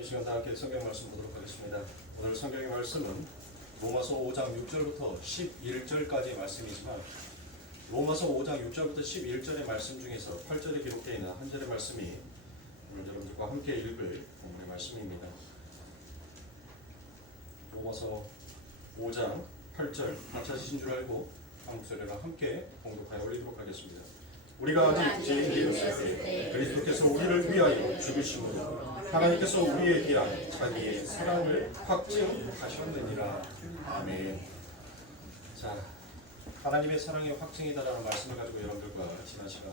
이 시간 다 함께 성경 말씀 보도록 하겠습니다. 오늘 성경의 말씀은 로마서 5장 6절부터 11절까지의 말씀이지만 로마서 5장 6절부터 11절의 말씀 중에서 8절에 기록되어 있는 한 절의 말씀이 오늘 여러분들과 함께 읽을 본문의 말씀입니다. 로마서 5장 8절 다 찾으신 줄 알고 한국 소리와 함께 봉독하여 올리도록 하겠습니다. 우리가 아직 죄인이었을 때 그리스도께서 우리를 위하여 죽으심으로 하나님께서 우리에 대한 자기의 사랑을 확증하셨느니라. 아멘. 자, 하나님의 사랑이 확증이다라는 말씀을 가지고 여러분들과 지난 시간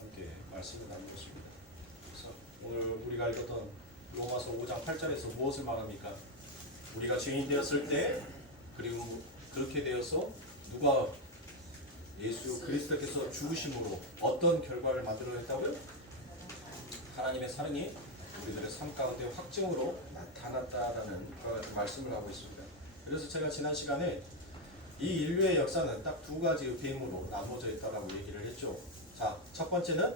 함께 말씀을 나누었습니다. 그래서 오늘 우리가 읽었던 로마서 5장 8절에서 무엇을 말합니까? 우리가 죄인 되었을 때 그리고 그렇게 되어서 누가 예수 그리스도께서 죽으심으로 어떤 결과를 만들어냈다고요? 하나님의 사랑이 우리들의 삶 가운데 확증으로 나타났다라는 그와 같은 말씀을 하고 있습니다. 그래서 제가 지난 시간에 이 인류의 역사는 딱 두 가지의 배임으로 나눠져 있다라고 얘기를 했죠. 자, 첫 번째는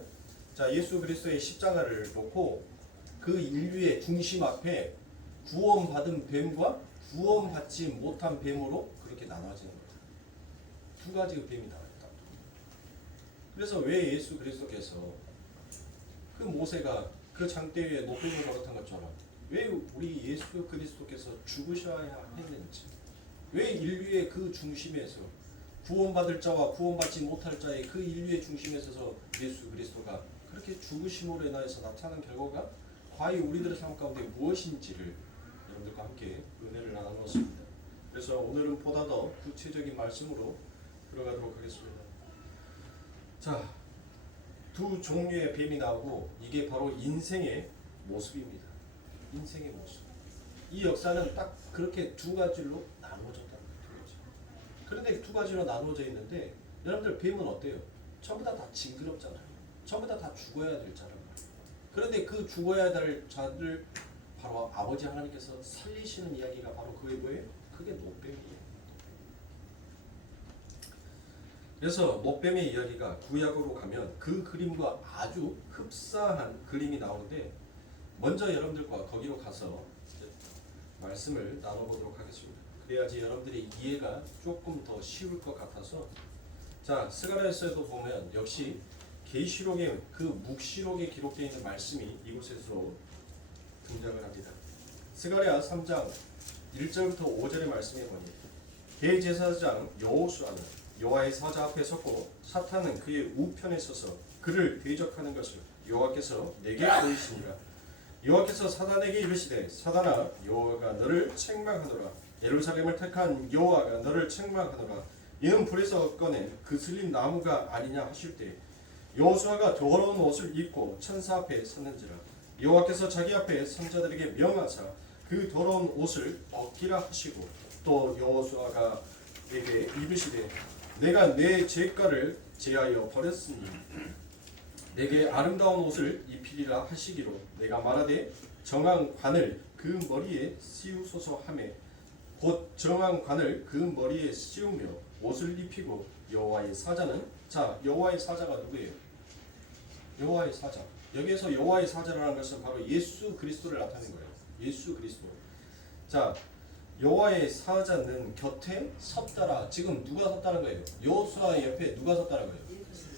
예수 그리스도의 십자가를 놓고 그 인류의 중심 앞에 구원받은 뱀과 구원받지 못한 뱀으로 그렇게 나눠지는 겁니다. 두 가지의 뱀이 나와요. 그래서 왜 예수 그리스도께서 그 모세가 그 장대 위에 노뱀을 걸었던 것처럼 왜 우리 예수 그리스도께서 죽으셔야 했는지, 왜 인류의 그 중심에서 구원받을 자와 구원받지 못할 자의 그 인류의 중심에 서서 예수 그리스도가 그렇게 죽으심으로 인하여서 나타난 결과가 과연 우리들의 삶 가운데 무엇인지를 여러분들과 함께 은혜를 나누었습니다. 그래서 오늘은 보다 더 구체적인 말씀으로 들어가도록 하겠습니다. 자, 두 종류의 뱀이 나오고 이게 바로 인생의 모습입니다. 인생의 모습. 이 역사는 딱 그렇게 두 가지로 나누어졌다는 거죠. 그런데 두 가지로 나누어져 있는데 여러분들 뱀은 어때요? 전부 다 징그럽잖아요. 전부 다 죽어야 될 자란 말이에요. 그런데 그 죽어야 될 자들 바로 아버지 하나님께서 살리시는 이야기가 바로 그게 뭐예요? 그게 노뱀이에요. 그래서 노뱀의 이야기가 구약으로 가면 그 그림과 아주 흡사한 그림이 나오는데 먼저 여러분들과 거기로 가서 말씀을 나눠보도록 하겠습니다. 그래야지 여러분들의 이해가 조금 더 쉬울 것 같아서 자, 스가랴서에도 보면 역시 계시록의 그 묵시록에 기록되어 있는 말씀이 이곳에서 등장을 합니다. 스가랴 3장 1절부터 5절의 말씀에 보니 대제사장 여호수아는 여호와의 사자 앞에 섰고 사탄은 그의 우편에 서서 그를 대적하는 것을 여호와께서 내게 보이시니라. 여호와께서 사단에게 이르시되 사단아 여호와가 너를 책망하노라. 예루살렘을 택한 여호와가 너를 책망하노라. 이는 불에서 꺼낸 그슬린 나무가 아니냐 하실 때 여호수아가 더러운 옷을 입고 천사 앞에 섰는지라. 여호와께서 자기 앞에 선자들에게 명하사 그 더러운 옷을 벗기라 하시고 또 여호수아가 에게 이르시되 내가 내 죄가를 제하여 버렸으니 내게 아름다운 옷을 입히리라 하시기로 내가 말하되 정한 관을 그 머리에 씌우소서 하매 곧 정한 관을 그 머리에 씌우며 옷을 입히고 여호와의 사자는 자 여호와의 사자가 누구예요? 여호와의 사자. 여기에서 여호와의 사자라는 것은 바로 예수 그리스도를 나타낸 거예요. 예수 그리스도. 자, 여호와의 사자는 곁에 섰다라. 지금 누가 섰다는 거예요? 여호수아 옆에 누가 섰다는 거예요?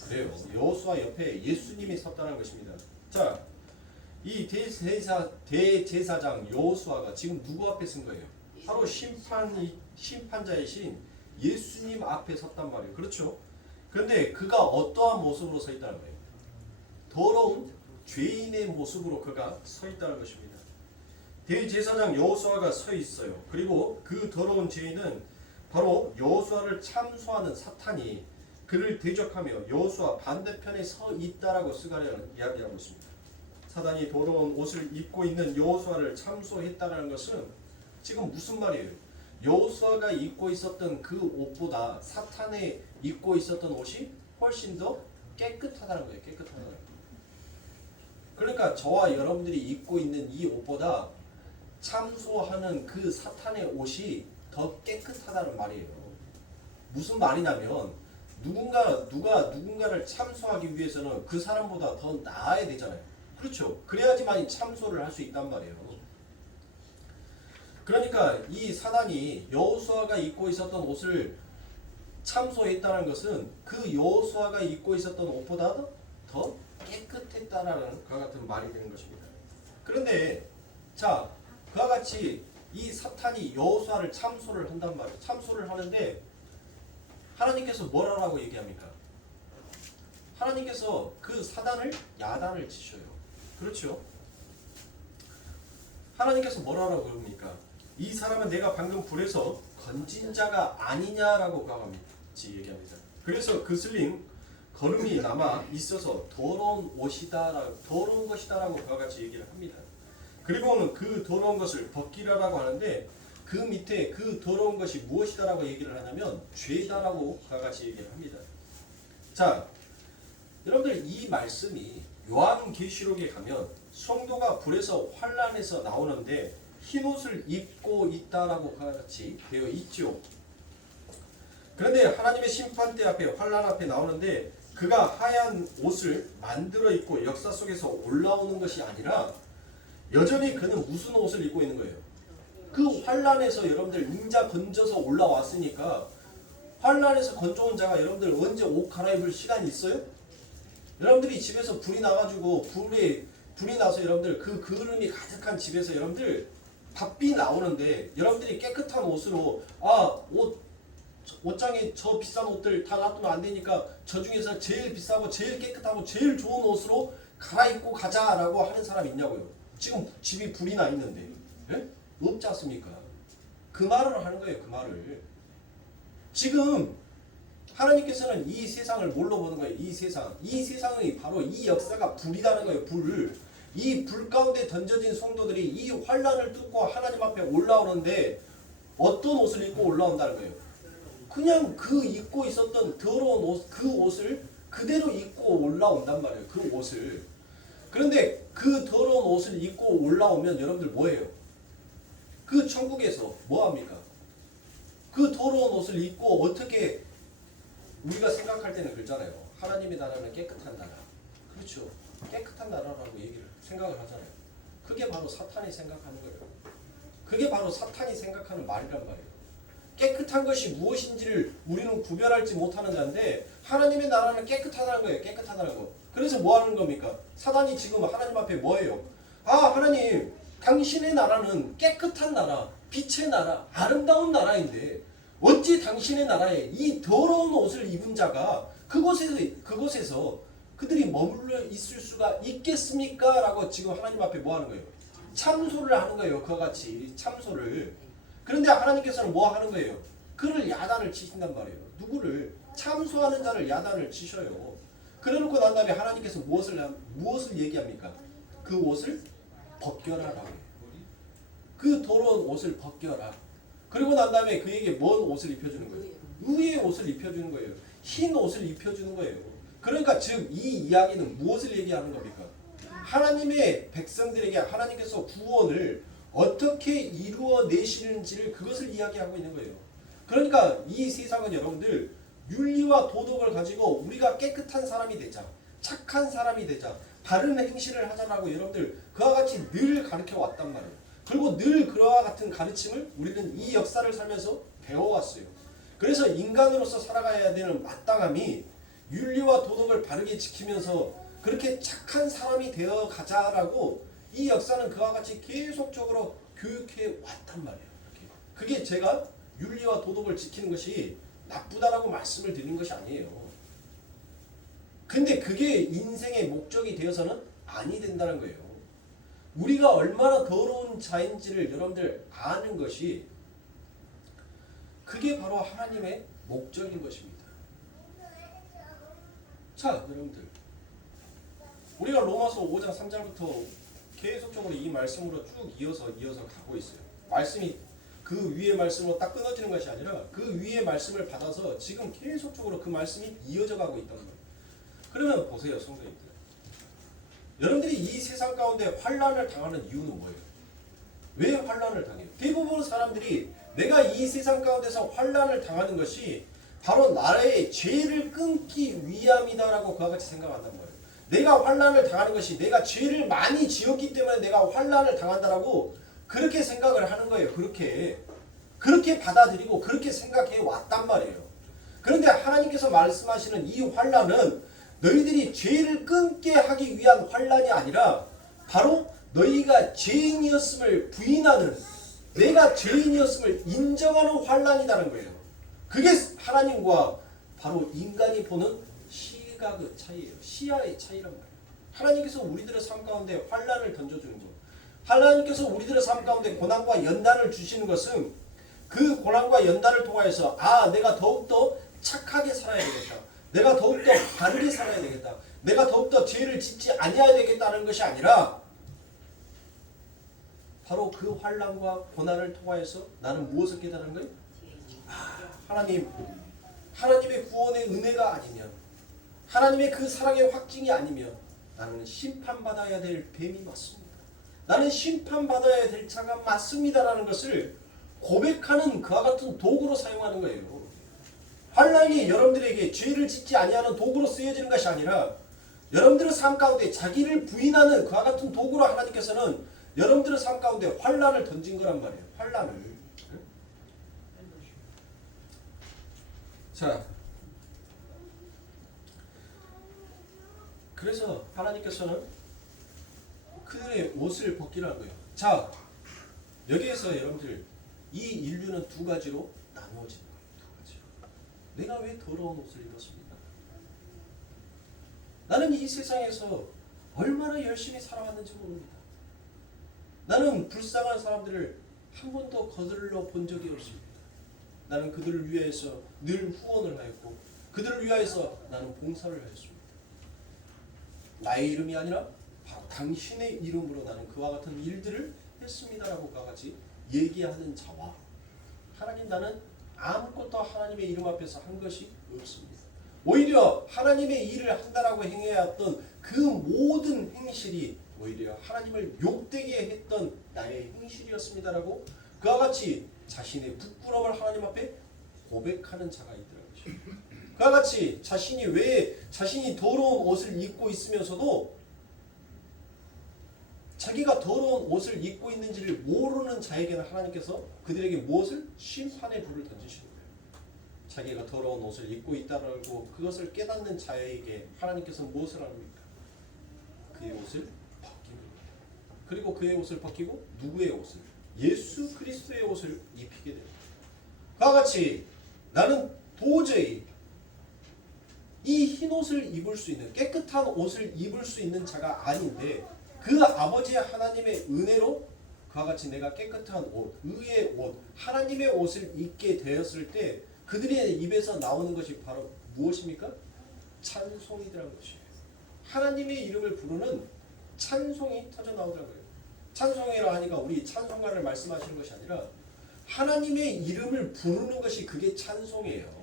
그래요. 여호수아 옆에 예수님이 섰다는 것입니다. 자, 이 대제사장 여호수아가 지금 누구 앞에 선 거예요? 바로 심판자이신 예수님 앞에 섰단 말이에요. 그렇죠? 그런데 그가 어떠한 모습으로 서 있다는 거예요? 더러운 죄인의 모습으로 그가 서 있다는 것입니다. 대제사장 여호수아가 서 있어요. 그리고 그 더러운 죄인은 바로 여호수아를 참소하는 사탄이 그를 대적하며 여호수아 반대편에 서 있다라고 스가랴는 이야기하고 있습니다. 사단이 더러운 옷을 입고 있는 여호수아를 참소했다는 것은 지금 무슨 말이에요? 여호수아가 입고 있었던 그 옷보다 사탄이 입고 있었던 옷이 훨씬 더 깨끗하다는 거예요. 깨끗하다는 거예요. 그러니까 저와 여러분들이 입고 있는 이 옷보다 참소하는 그 사탄의 옷이 더 깨끗하다는 말이에요. 무슨 말이냐면 누가 누군가를 참소하기 위해서는 그 사람보다 더 나아야 되잖아요. 그렇죠. 그래야지만 참소를 할 수 있단 말이에요. 그러니까 이 사단이 여호수아가 입고 있었던 옷을 참소했다는 것은 그 여호수아가 입고 있었던 옷보다 더 깨끗했다라는 그와 같은 말이 되는 것입니다. 그런데 자, 그와 같이 이 사탄이 여호수아를 참소를 한단 말이에요. 참소를 하는데 하나님께서 뭐라고 얘기합니까? 하나님께서 그 사단을 야단을 치셔요. 그렇죠? 하나님께서 뭐라고 그럽니까? 이 사람은 내가 방금 불에서 건진 자가 아니냐라고 같이 얘기합니다. 그래서 그슬림 걸음이 남아 있어서 더러운 것이다라고 그와 같이 얘기를 합니다. 그리고는 그 더러운 것을 벗기라라고 하는데 그 밑에 그 더러운 것이 무엇이다라고 얘기를 하냐면 죄다라고 그와 같이 얘기를 합니다. 자, 여러분들 이 말씀이 요한계시록에 가면 성도가 불에서 환난에서 나오는데 흰 옷을 입고 있다라고 그와 같이 되어 있죠. 그런데 하나님의 심판대 앞에 환난 앞에 나오는데 그가 하얀 옷을 만들어 입고 역사 속에서 올라오는 것이 아니라 여전히 그는 무슨 옷을 입고 있는 거예요? 그 환난에서 여러분들 인자 건져서 올라왔으니까 환난에서 건져온 자가 여러분들 언제 옷 갈아입을 시간이 있어요? 여러분들이 집에서 불이 나가지고 불이 나서 여러분들 그 그름이 가득한 집에서 여러분들 밥비 나오는데 여러분들이 깨끗한 옷으로 옷장에 저 비싼 옷들 다 놔두면 안 되니까 저 중에서 제일 비싸고 제일 깨끗하고 제일 좋은 옷으로 갈아입고 가자라고 하는 사람이 있냐고요. 지금 집이 불이 나 있는데 예? 없지 않습니까? 그 말을 하는 거예요. 그 말을. 지금 하나님께서는 이 세상을 뭘로 보는 거예요? 이 세상이 바로 이 역사가 불이라는 거예요. 불. 이 불 가운데 던져진 성도들이 이 환난을 뚫고 하나님 앞에 올라오는데 어떤 옷을 입고 올라온다는 거예요? 그냥 그 입고 있었던 더러운 옷, 그 옷을 그대로 입고 올라온단 말이에요. 그 옷을. 그런데 그 더러운 옷을 입고 올라오면 여러분들 뭐예요? 그 천국에서 뭐합니까? 그 더러운 옷을 입고 어떻게 우리가 생각할 때는 그렇잖아요. 하나님의 나라는 깨끗한 나라. 그렇죠. 깨끗한 나라라고 생각을 하잖아요. 그게 바로 사탄이 생각하는 거예요. 그게 바로 사탄이 생각하는 말이란 말이에요. 깨끗한 것이 무엇인지를 우리는 구별할지 못하는 자인데 하나님의 나라는 깨끗하다는 거예요. 깨끗하다는 거. 그래서 뭐 하는 겁니까? 사단이 지금 하나님 앞에 뭐예요? 하나님, 당신의 나라는 깨끗한 나라, 빛의 나라, 아름다운 나라인데 어찌 당신의 나라에 이 더러운 옷을 입은 자가 그곳에서 그들이 머물러 있을 수가 있겠습니까? 라고 지금 하나님 앞에 뭐 하는 거예요? 참소를 하는 거예요. 그와 같이 참소를. 그런데 하나님께서는 뭐 하는 거예요? 그를 야단을 치신단 말이에요. 누구를? 참소하는 자를 야단을 치셔요. 그래놓고 난 다음에 하나님께서 무엇을 얘기합니까? 그 옷을 벗겨라라고 해요. 그 더러운 옷을 벗겨라. 그리고 난 다음에 그에게 뭔 옷을 입혀주는 거예요? 의의 옷을 입혀주는 거예요. 흰 옷을 입혀주는 거예요. 그러니까 즉 이 이야기는 무엇을 얘기하는 겁니까? 하나님의 백성들에게 하나님께서 구원을 어떻게 이루어내시는지를 그것을 이야기하고 있는 거예요. 그러니까 이 세상은 여러분들 윤리와 도덕을 가지고 우리가 깨끗한 사람이 되자, 착한 사람이 되자, 바른 행실을 하자라고 여러분들 그와 같이 늘 가르쳐 왔단 말이에요. 그리고 늘 그와 같은 가르침을 우리는 이 역사를 살면서 배워왔어요. 그래서 인간으로서 살아가야 되는 마땅함이 윤리와 도덕을 바르게 지키면서 그렇게 착한 사람이 되어 가자라고 이 역사는 그와 같이 계속적으로 교육해 왔단 말이에요. 이렇게. 그게 제가 윤리와 도덕을 지키는 것이 나쁘다라고 말씀을 드리는 것이 아니에요. 근데 그게 인생의 목적이 되어서는 아니 된다는 거예요. 우리가 얼마나 더러운 자인지를 여러분들 아는 것이 그게 바로 하나님의 목적인 것입니다. 자, 여러분들 우리가 로마서 5장 3절부터 계속적으로 이 말씀으로 쭉 이어서 가고 있어요. 말씀이 그 위의 말씀으로 딱 끊어지는 것이 아니라 그 위의 말씀을 받아서 지금 계속적으로 그 말씀이 이어져 가고 있단 말이에요. 그러면 보세요, 성도님들. 여러분들이 이 세상 가운데 환난을 당하는 이유는 뭐예요? 왜 환난을 당해요? 대부분 사람들이 내가 이 세상 가운데서 환난을 당하는 것이 바로 나의 죄를 끊기 위함이다라고 그와 같이 생각한단 말이에요. 내가 환난을 당하는 것이 내가 죄를 많이 지었기 때문에 내가 환난을 당한다라고 그렇게 생각을 하는 거예요. 그렇게 받아들이고 그렇게 생각해 왔단 말이에요. 그런데 하나님께서 말씀하시는 이 환난은 너희들이 죄를 끊게 하기 위한 환난이 아니라 바로 너희가 죄인이었음을 부인하는, 내가 죄인이었음을 인정하는 환난이라는 거예요. 그게 하나님과 바로 인간이 보는 시각의 차이예요. 시야의 차이란 말이에요. 하나님께서 우리들의 삶 가운데 환난을 던져주는 것, 하나님께서 우리들의 삶 가운데 고난과 연단을 주시는 것은 그 고난과 연단을 통하여서 내가 더욱더 착하게 살아야 되겠다, 내가 더욱더 바르게 살아야 되겠다, 내가 더욱더 죄를 짓지 아니해야 되겠다는 것이 아니라 바로 그 환난과 고난을 통하여서 나는 무엇을 깨달은 거예요? 하나님의 구원의 은혜가 아니면, 하나님의 그 사랑의 확증이 아니면 나는 심판받아야 될 뱀이 맞습니다, 나는 심판받아야 될 자가 맞습니다라는 것을 고백하는 그와 같은 도구로 사용하는 거예요. 환난이 여러분들에게 죄를 짓지 아니하는 도구로 쓰여지는 것이 아니라 여러분들의 삶 가운데 자기를 부인하는 그와 같은 도구로 하나님께서는 여러분들의 삶 가운데 환난을 던진 거란 말이에요. 환난을. 자, 그래서 하나님께서는 그들의 옷을 벗기라는 거예요. 자, 여기에서 여러분들 이 인류는 두 가지로 나누어지는 거예요. 두 가지로. 내가 왜 더러운 옷을 입었습니까? 나는 이 세상에서 얼마나 열심히 살아왔는지 모릅니다. 나는 불쌍한 사람들을 한 번도 거들러 본 적이 없습니다. 나는 그들을 위해서 늘 후원을 하였고 그들을 위하여서 나는 봉사를 하였습니다. 나의 이름이 아니라 바로 당신의 이름으로 나는 그와 같은 일들을 했습니다라고 그와 같이 얘기하는 자와, 하나님 나는 아무것도 하나님의 이름 앞에서 한 것이 없습니다. 오히려 하나님의 일을 한다라고 행해왔던 그 모든 행실이 오히려 하나님을 욕되게 했던 나의 행실이었습니다라고 그와 같이 자신의 부끄러움을 하나님 앞에 고백하는 자가 있더라는 것입니다. 그와 같이 자신이 더러운 옷을 입고 있으면서도 자기가 더러운 옷을 입고 있는지를 모르는 자에게는 하나님께서 그들에게 무엇을? 심판의 불을 던지시는 거예요. 자기가 더러운 옷을 입고 있다고 그것을 깨닫는 자에게 하나님께서는 무엇을 합니까? 그의 옷을 벗기는 거예요. 그리고 그의 옷을 벗기고 누구의 옷을? 예수 그리스도의 옷을 입히게 됩니다. 그와 같이 나는 도저히 이 흰 옷을 입을 수 있는, 깨끗한 옷을 입을 수 있는 자가 아닌데 그 아버지의 하나님의 은혜로 그와 같이 내가 깨끗한 옷, 의의 옷, 하나님의 옷을 입게 되었을 때 그들의 입에서 나오는 것이 바로 무엇입니까? 찬송이라는 것이에요. 하나님의 이름을 부르는 찬송이 터져 나오더라고요. 찬송이라 하니까 우리 찬송가를 말씀하시는 것이 아니라 하나님의 이름을 부르는 것이 그게 찬송이에요.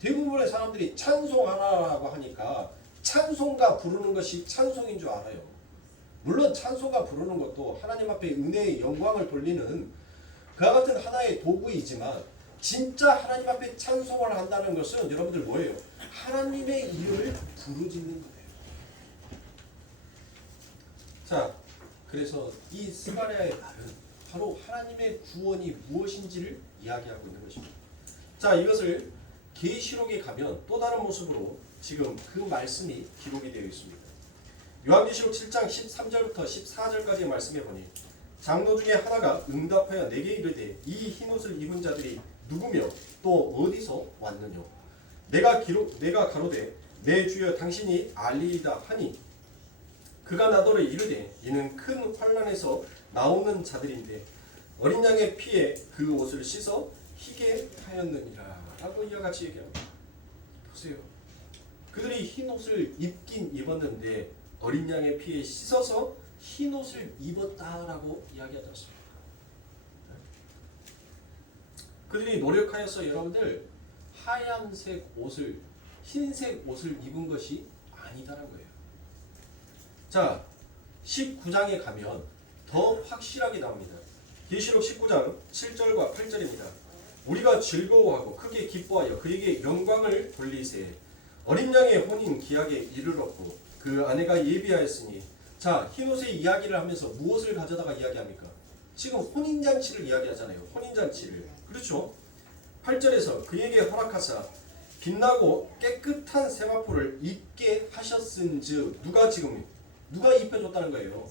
대부분의 사람들이 찬송하라고 하니까 찬송가 부르는 것이 찬송인 줄 알아요. 물론 찬송가 부르는 것도 하나님 앞에 은혜의 영광을 돌리는 그와 같은 하나의 도구이지만 진짜 하나님 앞에 찬송을 한다는 것은 여러분들 뭐예요? 하나님의 이름을 부르짖는 거예요. 자, 그래서 이 스가랴의 말은 바로 하나님의 구원이 무엇인지를 이야기하고 있는 것입니다. 자, 이것을 계시록에 가면 또 다른 모습으로 지금 그 말씀이 기록이 되어 있습니다. 요한계시록 7장 13절부터 14절까지의 말씀에 보니 장로 중에 하나가 응답하여 내게 이르되 이 흰옷을 입은 자들이 누구며 또 어디서 왔느냐? 내가 가로되 내 주여 당신이 알리이다 하니 그가 나더러 이르되 이는 큰 환난에서 나오는 자들인데 어린 양의 피에 그 옷을 씻어 희게 하였느니라 라고 이와 같이 얘기합니다. 보세요. 그들이 흰 옷을 입긴 입었는데 어린 양의 피에 씻어서 흰 옷을 입었다라고 이야기하셨습니다. 그들이 노력하여서 여러분들 하얀색 옷을, 흰색 옷을 입은 것이 아니다라는 거예요. 자, 19장에 가면 더 확실하게 나옵니다. 계시록 19장 7절과 8절입니다. 우리가 즐거워하고 크게 기뻐하여 그에게 영광을 돌리세 어린 양의 혼인 기약에 이르렀고 그 아내가 예비하였으니 자 흰옷의 이야기를 하면서 무엇을 가져다가 이야기합니까? 지금 혼인잔치를 이야기하잖아요. 혼인잔치를. 그렇죠? 8절에서 그에게 허락하사 빛나고 깨끗한 세마포를 입게 하셨은즉 누가 입혀줬다는 거예요?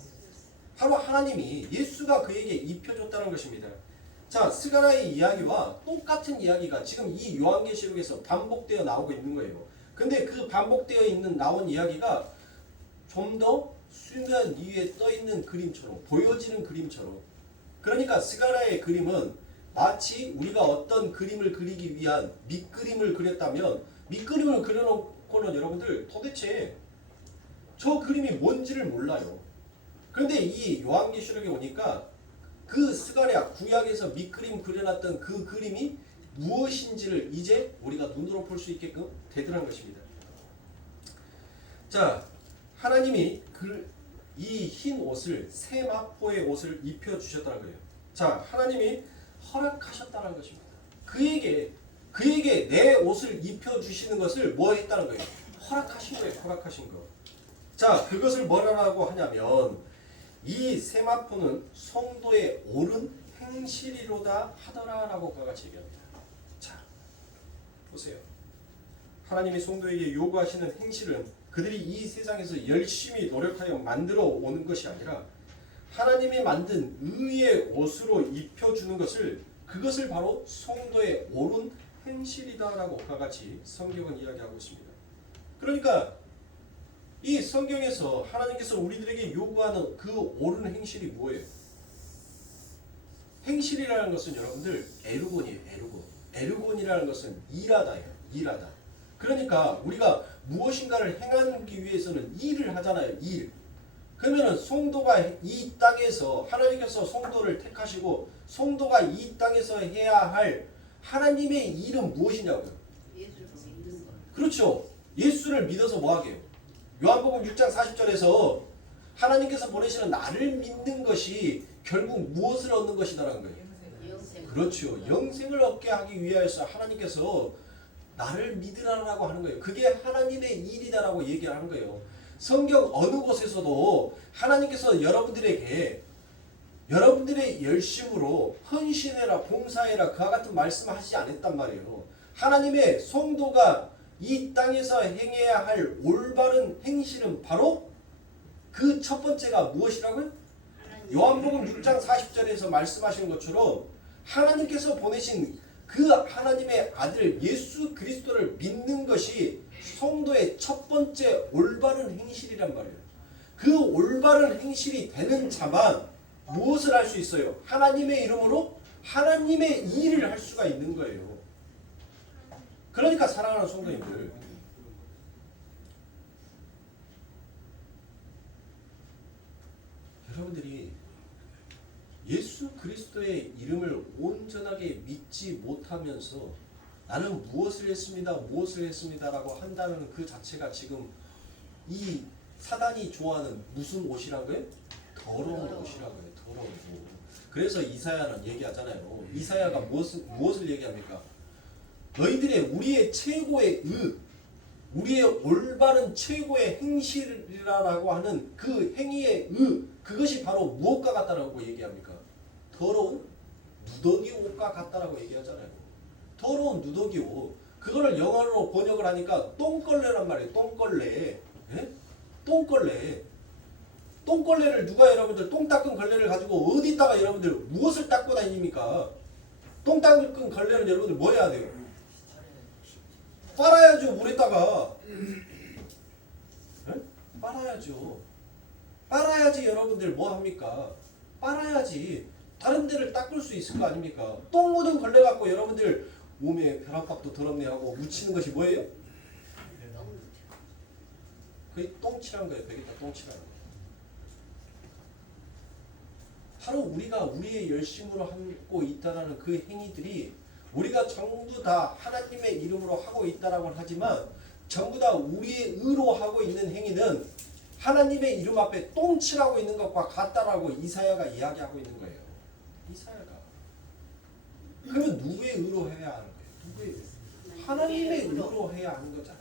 바로 하나님이 예수가 그에게 입혀줬다는 것입니다. 자 스가랴의 이야기와 똑같은 이야기가 지금 이 요한계시록에서 반복되어 나오고 있는 거예요. 근데 그 반복되어 있는 나온 이야기가 좀 더 수면 위에 떠 있는 그림처럼 보여지는 그림처럼 그러니까 스가랴의 그림은 마치 우리가 어떤 그림을 그리기 위한 밑그림을 그렸다면 밑그림을 그려놓고는 여러분들 도대체 저 그림이 뭔지를 몰라요. 그런데 이 요한계시록에 오니까 그 스가랴 구약에서 밑그림 그려놨던 그 그림이 무엇인지를 이제 우리가 눈으로 볼 수 있게끔 되더란 것입니다. 자, 하나님이 이 흰 옷을 세마포의 옷을 입혀주셨다는 거예요. 자, 하나님이 허락하셨다는 것입니다. 그에게 내 옷을 입혀주시는 것을 뭐 했다는 거예요? 허락하신 거예요. 허락하신 거. 자, 그것을 뭐라고 하냐면 이 세마포는 성도의 옳은 행실이로다 하더라라고 그가 같이 얘기합니다. 자, 보세요. 하나님이 성도에게 요구하시는 행실은 그들이 이 세상에서 열심히 노력하여 만들어 오는 것이 아니라 하나님이 만든 의의 옷으로 입혀주는 그것을 바로 성도의 옳은 행실이다라고 그와 같이 성경은 이야기하고 있습니다. 그러니까 이 성경에서 하나님께서 우리들에게 요구하는 그 옳은 행실이 뭐예요? 행실이라는 것은 여러분들 에르곤이에요. 에르곤이라는 것은 일하다예요. 일하다. 그러니까 우리가 무엇인가를 행하기 위해서는 일을 하잖아요. 일. 그러면은 성도가 이 땅에서 하나님께서 성도를 택하시고 성도가 이 땅에서 해야 할 하나님의 일은 무엇이냐고요? 그렇죠. 예수를 믿어서 뭐하게요? 요한복음 6장 40절에서 하나님께서 보내시는 나를 믿는 것이 결국 무엇을 얻는 것이다라는 거예요. 그렇죠. 영생을 얻게 하기 위하여서 하나님께서 나를 믿으라고 하는 거예요. 그게 하나님의 일이다라고 얘기하는 거예요. 성경 어느 곳에서도 하나님께서 여러분들에게 여러분들의 열심으로 헌신해라, 봉사해라 그와 같은 말씀하시지 않았단 말이에요. 하나님의 성도가 이 땅에서 행해야 할 올바른 행실은 바로 그 첫 번째가 무엇이라고요? 요한복음 6장 40절에서 말씀하시는 것처럼 하나님께서 보내신 그 하나님의 아들 예수 그리스도를 믿는 것이 성도의 첫 번째 올바른 행실이란 말이에요. 그 올바른 행실이 되는 자만 무엇을 할 수 있어요? 하나님의 이름으로 하나님의 일을 할 수가 있는 거예요. 그러니까 사랑하는 성도님들, 여러분들이 예수 그리스도의 이름을 온전하게 믿지 못하면서 나는 무엇을 했습니다라고 한다는 그 자체가 지금 이 사단이 좋아하는 무슨 옷이란 거예요? 더러운 옷이란 거예요. 더러운 옷. 그래서 이사야는 얘기하잖아요. 이사야가 무엇을 얘기합니까? 너희들의 우리의 최고의 우리의 올바른 최고의 행실이라고 하는 그 행위의 그것이 바로 무엇과 같다라고 얘기합니까? 더러운 누더기 옷과 같다라고 얘기하잖아요. 더러운 누더기 옷. 그거를 영어로 번역을 하니까 똥걸레란 말이에요. 똥걸레. 예? 똥걸레. 똥걸레를 누가 여러분들 똥 닦은 걸레를 가지고 어디다가 여러분들 무엇을 닦고 다닙니까? 똥 닦은 걸레는 여러분들 뭐 해야 돼요? 빨아야죠. 물에다가. 예? 빨아야죠. 빨아야지 여러분들 뭐 합니까? 빨아야지. 다른 데를 닦을 수 있을 거 아닙니까? 똥 묻은 걸레 갖고 여러분들 몸에 벼락박도 더럽네 하고 묻히는 것이 뭐예요? 그게 똥칠한 거예요. 벽에다 똥칠한 거예요. 바로 우리가 우리의 열심으로 하고 있다는 그 행위들이 우리가 전부 다 하나님의 이름으로 하고 있다라고 하지만 전부 다 우리의 의로 하고 있는 행위는 하나님의 이름 앞에 똥칠하고 있는 것과 같다라고 이사야가 이야기하고 있는 거예요. 이사야가. 그러면 누구의 의로 해야 하는 거예요? 누구의? 하나님의 의로 해야 하는 거잖아요.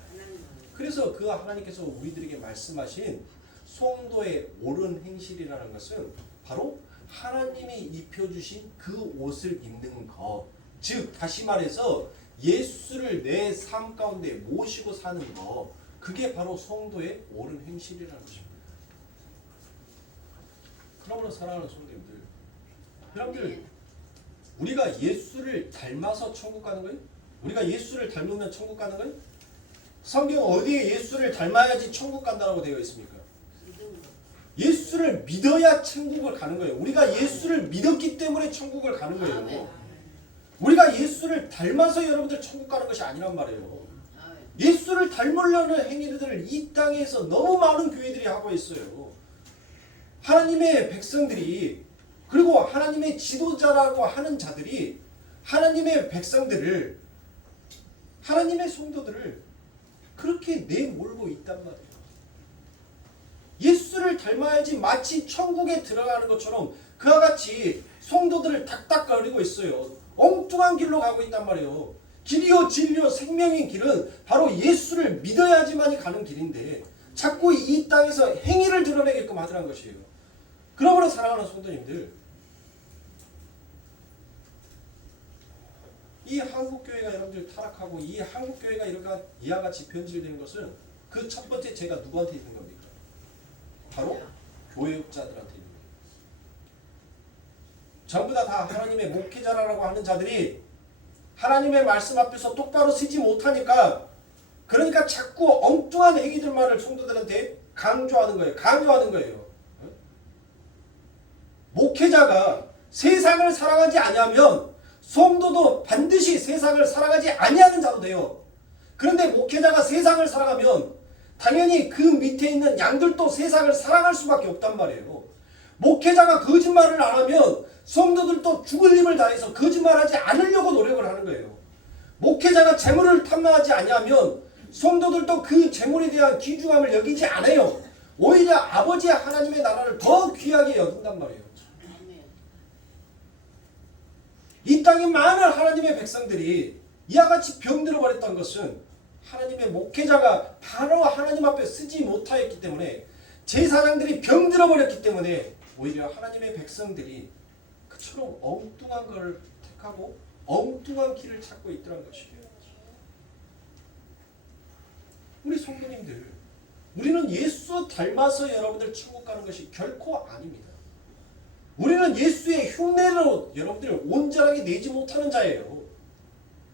그래서 그 하나님께서 우리들에게 말씀하신 성도의 옳은 행실이라는 것은 바로 하나님이 입혀주신 그 옷을 입는 것, 즉 다시 말해서 예수를 내 삶 가운데 모시고 사는 것, 그게 바로 성도의 옳은 행실이라는 것입니다. 그러므로 사랑하는 성도님들, 여러분들 우리가 예수를 닮아서 천국 가는 거예요? 우리가 예수를 닮으면 천국 가는 거예요? 성경 어디에 예수를 닮아야지 천국 간다고 되어 있습니까? 예수를 믿어야 천국을 가는 거예요. 우리가 예수를 믿었기 때문에 천국을 가는 거예요. 우리가 예수를 닮아서 여러분들 천국 가는 것이 아니란 말이에요. 예수를 닮으려는 행위들을 이 땅에서 너무 많은 교회들이 하고 있어요. 하나님의 백성들이, 그리고 하나님의 지도자라고 하는 자들이 하나님의 백성들을, 하나님의 성도들을 그렇게 내몰고 있단 말이에요. 예수를 닮아야지 마치 천국에 들어가는 것처럼 그와 같이 성도들을 닥닥거리고 있어요. 엉뚱한 길로 가고 있단 말이에요. 길이요 진리요 생명인 길은 바로 예수를 믿어야지만이 가는 길인데 자꾸 이 땅에서 행위를 드러내게끔 하더란 것이에요. 그러므로 사랑하는 성도님들, 이 한국교회가 여러분들 타락하고 이 한국교회가 이와 같이 변질되는 것은 그 첫 번째 죄가 누구한테 있는 겁니까? 바로 교역자들한테 있는 거예요. 전부 다 하나님의 목회자라고 하는 자들이 하나님의 말씀 앞에서 똑바로 서지 못하니까, 그러니까 자꾸 엉뚱한 행위들만을 성도들한테 강조하는 거예요. 강요하는 거예요. 목회자가 세상을 사랑하지 아니하면 성도도 반드시 세상을 사랑하지 아니하는 자도 돼요. 그런데 목회자가 세상을 사랑하면 당연히 그 밑에 있는 양들도 세상을 사랑할 수밖에 없단 말이에요. 목회자가 거짓말을 안 하면 성도들도 죽을 힘을 다해서 거짓말하지 않으려고 노력을 하는 거예요. 목회자가 재물을 탐나하지 아니하면 성도들도 그 재물에 대한 귀중함을 여기지 않아요. 오히려 아버지 하나님의 나라를 더 귀하게 여긴단 말이에요. 이 땅에 많은 하나님의 백성들이 이와 같이 병들어 버렸던 것은 하나님의 목회자가 바로 하나님 앞에 서지 못하였기 때문에, 제사장들이 병들어 버렸기 때문에 오히려 하나님의 백성들이 그처럼 엉뚱한 걸 택하고 엉뚱한 길을 찾고 있더란 것이에요. 우리 성도님들, 우리는 예수 닮아서 여러분들 천국 가는 것이 결코 아닙니다. 우리는 예수의 흉내로 여러분들 온전하게 내지 못하는 자예요.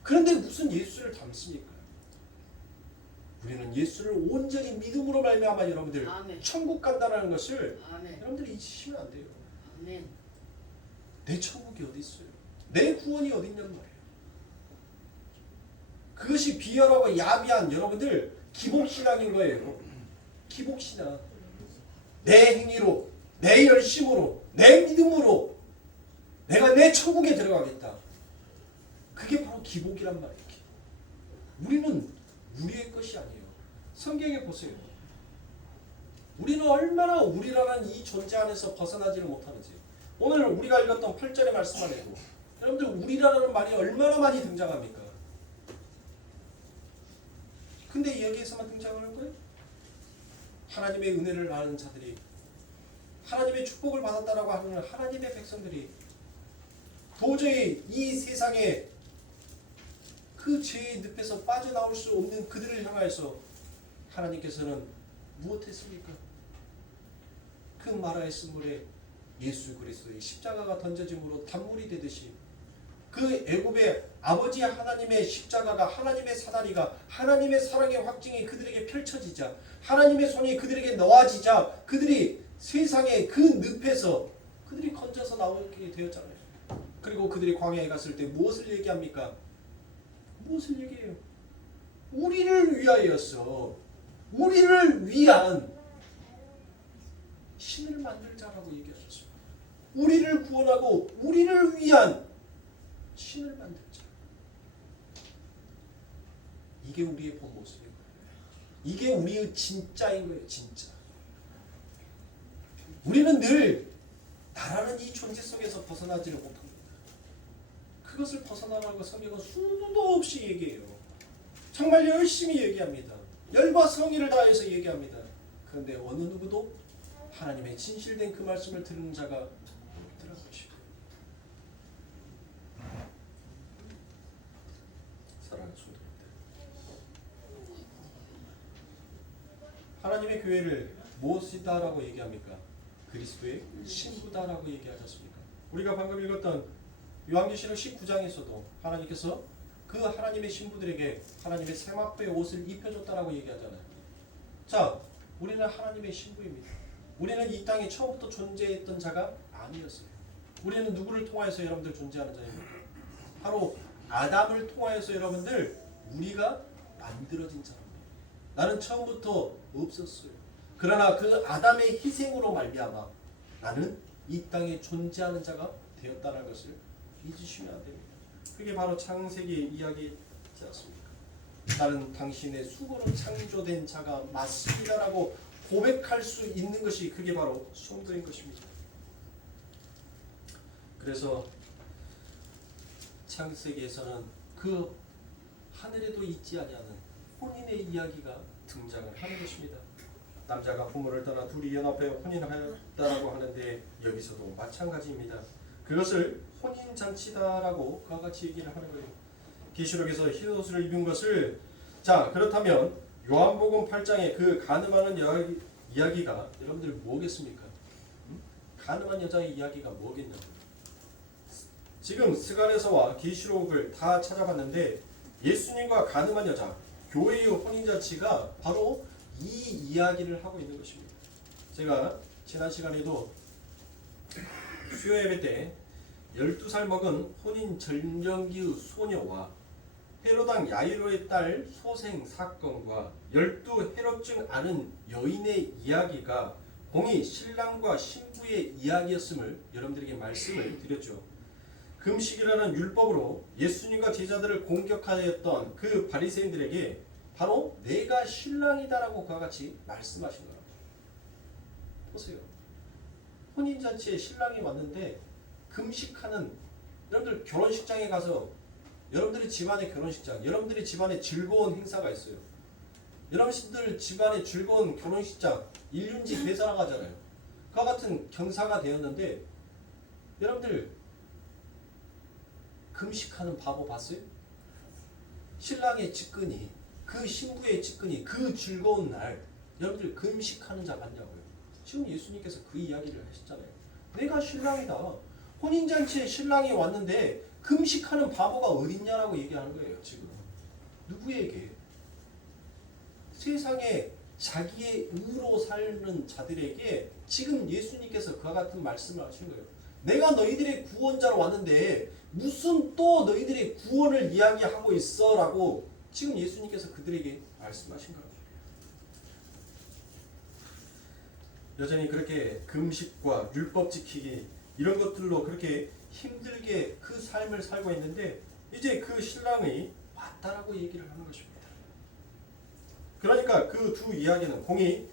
그런데 무슨 예수를 닮습니까? 우리는 예수를 온전히 믿음으로 말미암아 여러분들 아멘. 천국 간다는 것을 아멘. 여러분들이 잊으시면 안 돼요. 아멘. 내 천국이 어디 있어요? 내 구원이 어디 있냔 말이에요. 그것이 비열하고 야비한 여러분들 기복신앙인 거예요. 기복신앙. 내 행위로, 내 열심으로, 내 믿음으로 내가 내 천국에 들어가겠다. 그게 바로 기복이란 말이에요. 우리는 우리의 것이 아니에요. 성경에 보세요. 우리는 얼마나 우리라는 이 존재 안에서 벗어나지를 못하는지. 오늘 우리가 읽었던 8절의 말씀만 해도 여러분들 우리라는 말이 얼마나 많이 등장합니까? 근데 여기에서만 등장하는 거예요? 하나님의 은혜를 아는 자들이, 하나님의 축복을 받았다라고 하는 하나님의 백성들이 도저히 이 세상에 그 죄의 늪에서 빠져나올 수 없는 그들을 향하여서 하나님께서는 무엇했습니까? 그 마라의 쓴물에 예수 그리스도의 십자가가 던져짐으로 단물이 되듯이 그 애굽의 아버지 하나님의 십자가가, 하나님의 사다리가, 하나님의 사랑의 확증이 그들에게 펼쳐지자, 하나님의 손이 그들에게 놓아지자 그들이 세상의 그 늪에서 그들이 건져서 나오게 되었잖아요. 그리고 그들이 광야에 갔을 때 무엇을 얘기합니까? 무엇을 얘기해요? 우리를 위하여서, 우리를 위한 신을 만들자라고 얘기하셨어요. 우리를 구원하고 우리를 위한 신을 만들자. 이게 우리의 본 모습이에요. 이게 우리의 진짜인 거예요. 진짜. 우리는 늘 나라는 이 존재 속에서 벗어나지를 못합니다. 그것을 벗어나라고 성경은 수도 없이 얘기해요. 정말 열심히 얘기합니다. 열과 성의를 다해서 얘기합니다. 그런데 어느 누구도 하나님의 진실된 그 말씀을 들은 자가 없더라는 것입니다. 사랑하는 성도님들, 하나님의 교회를 무엇이다라고 얘기합니까? 그리스도의 신부다라고 얘기하지 않습니까? 우리가 방금 읽었던 요한계시록 19장에서도 하나님께서 그 하나님의 신부들에게 하나님의 세마포의 옷을 입혀줬다라고 얘기하잖아요. 자, 우리는 하나님의 신부입니다. 우리는 이 땅에 처음부터 존재했던 자가 아니었어요. 우리는 누구를 통하여서 여러분들 존재하는 자입니까? 바로 아담을 통하여서 여러분들 우리가 만들어진 자입니다. 나는 처음부터 없었어요. 그러나 그 아담의 희생으로 말미암아 나는 이 땅에 존재하는 자가 되었다는 것을 잊으시면 안 됩니다. 그게 바로 창세기의 이야기지 않습니까? 나는 당신의 수고로 창조된 자가 맞습니다라고 고백할 수 있는 것이 그게 바로 성도인 것입니다. 그래서 창세기에서는 그 하늘에도 있지 아니하는 혼인의 이야기가 등장을 하는 것입니다. 남자가 부모를 떠나 둘이 연합해 혼인하였다라고 하는데 여기서도 마찬가지입니다. 그것을 혼인잔치다라고 그와 같이 얘기를 하는 거예요. 계시록에서 흰옷을 입은 것을, 자 그렇다면 요한복음 8장의 그 가늠하는 이야기가 여러분들 뭐겠습니까? 가늠한 여자의 이야기가 뭐겠냐고. 지금 스가랴서와 계시록을 다 찾아봤는데 예수님과 가늠한 여자, 교회의 혼인잔치가 바로 이 이야기를 하고 있는 것입니다. 제가 지난 시간에도 수요 예배 때 12살 먹은 혼인 전령기의 소녀와 헤롯 왕 야이로의 딸 소생 사건과 12 헤롯증 아는 여인의 이야기가 공이 신랑과 신부의 이야기였음을 여러분들에게 말씀을 드렸죠. 금식이라는 율법으로 예수님과 제자들을 공격하였던 그 바리새인들에게 바로 내가 신랑이다라고 그와 같이 말씀하신 거예요. 보세요. 혼인잔치에 신랑이 왔는데 금식하는, 여러분들 결혼식장에 가서 여러분들의 집안의 결혼식장, 여러분들의 집안에 즐거운 행사가 있어요. 여러분들 집안에 즐거운 결혼식장, 일륜지 대사랑 하잖아요. 그와 같은 경사가 되었는데 여러분들 금식하는 바보 봤어요? 신랑의 직근이, 그 신부의 직근이 그 즐거운 날 여러분들 금식하는 자 맞냐고요. 지금 예수님께서 그 이야기를 하셨잖아요. 내가 신랑이다. 혼인잔치에 신랑이 왔는데 금식하는 바보가 어딨냐라고 얘기하는 거예요. 지금 누구에게? 세상에 자기의 의로 사는 자들에게 지금 예수님께서 그와 같은 말씀을 하신 거예요. 내가 너희들의 구원자로 왔는데 무슨 또 너희들의 구원을 이야기하고 있어 라고 지금 예수님께서 그들에게 말씀하신 거예요. 여전히 그렇게 금식과 율법 지키기 이런 것들로 그렇게 힘들게 그 삶을 살고 있는데 이제 그 신랑이 왔다라고 얘기를 하는 것입니다. 그러니까 그 두 이야기는 공이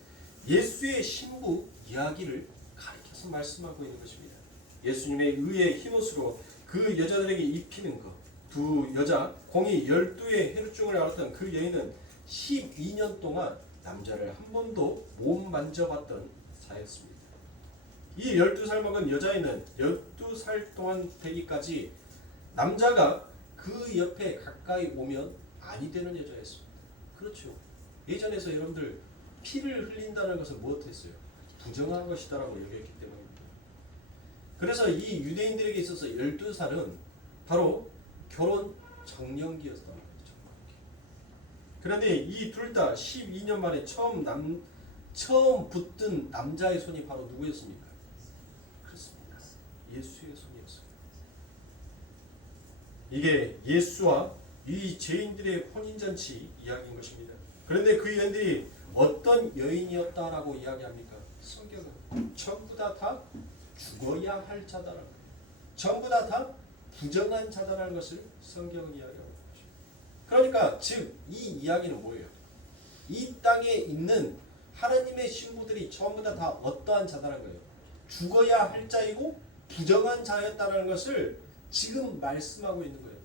예수의 신부 이야기를 가리켜서 말씀하고 있는 것입니다. 예수님의 의의 흰옷으로 그 여자들에게 입히는 것. 두 여자, 공이 12의 혈증을 앓았던 그 여인은 12년 동안 남자를 한 번도 못 만져봤던 자였습니다. 이 12살 먹은 여자애는 12살 동안 되기까지 남자가 그 옆에 가까이 오면 아니 되는 여자였습니다. 그렇죠. 예전에서 여러분들 피를 흘린다는 것을 무엇했어요? 부정한 것이다라고 여겼기 때문입니다. 그래서 이 유대인들에게 있어서 12살은 바로 결혼 정년기였다는 거죠. 그런데 이 둘 다 12년 만에 처음 붙든 남자의 손이 바로 누구였습니까? 그렇습니다. 예수의 손이었어요. 이게 예수와 이 죄인들의 혼인잔치 이야기인 것입니다. 그런데 그 여인들이 어떤 여인이었다라고 이야기합니까? 성경은 전부 다 죽어야 할 자다라는 거예요. 전부 다 부정한 자다라는 것을 성경은 이야기하고 있습니다. 그러니까 즉 이 이야기는 뭐예요? 이 땅에 있는 하나님의 신부들이 전부 다 어떠한 자다라는 거예요? 죽어야 할 자이고 부정한 자였다는 것을 지금 말씀하고 있는 거예요.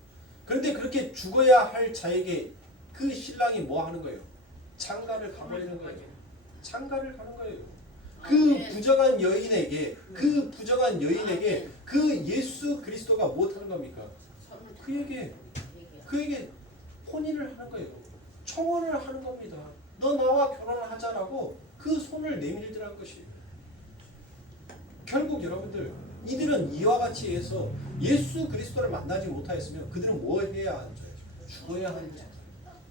그런데 그렇게 죽어야 할 자에게 그 신랑이 뭐 하는 거예요? 장가를 가버리는 거예요. 장가를 가는 거예요. 그 부정한 여인에게 그 예수 그리스도가 못하는 겁니까? 그에게 혼인을 하는 거예요. 청혼을 하는 겁니다. 너 나와 결혼을 하자라고 그 손을 내밀더라는 것이에요. 결국 여러분들 이들은 이와 같이 해서 예수 그리스도를 만나지 못하였으면 그들은 뭐 해야 하는 자예요? 죽어야 하는 자.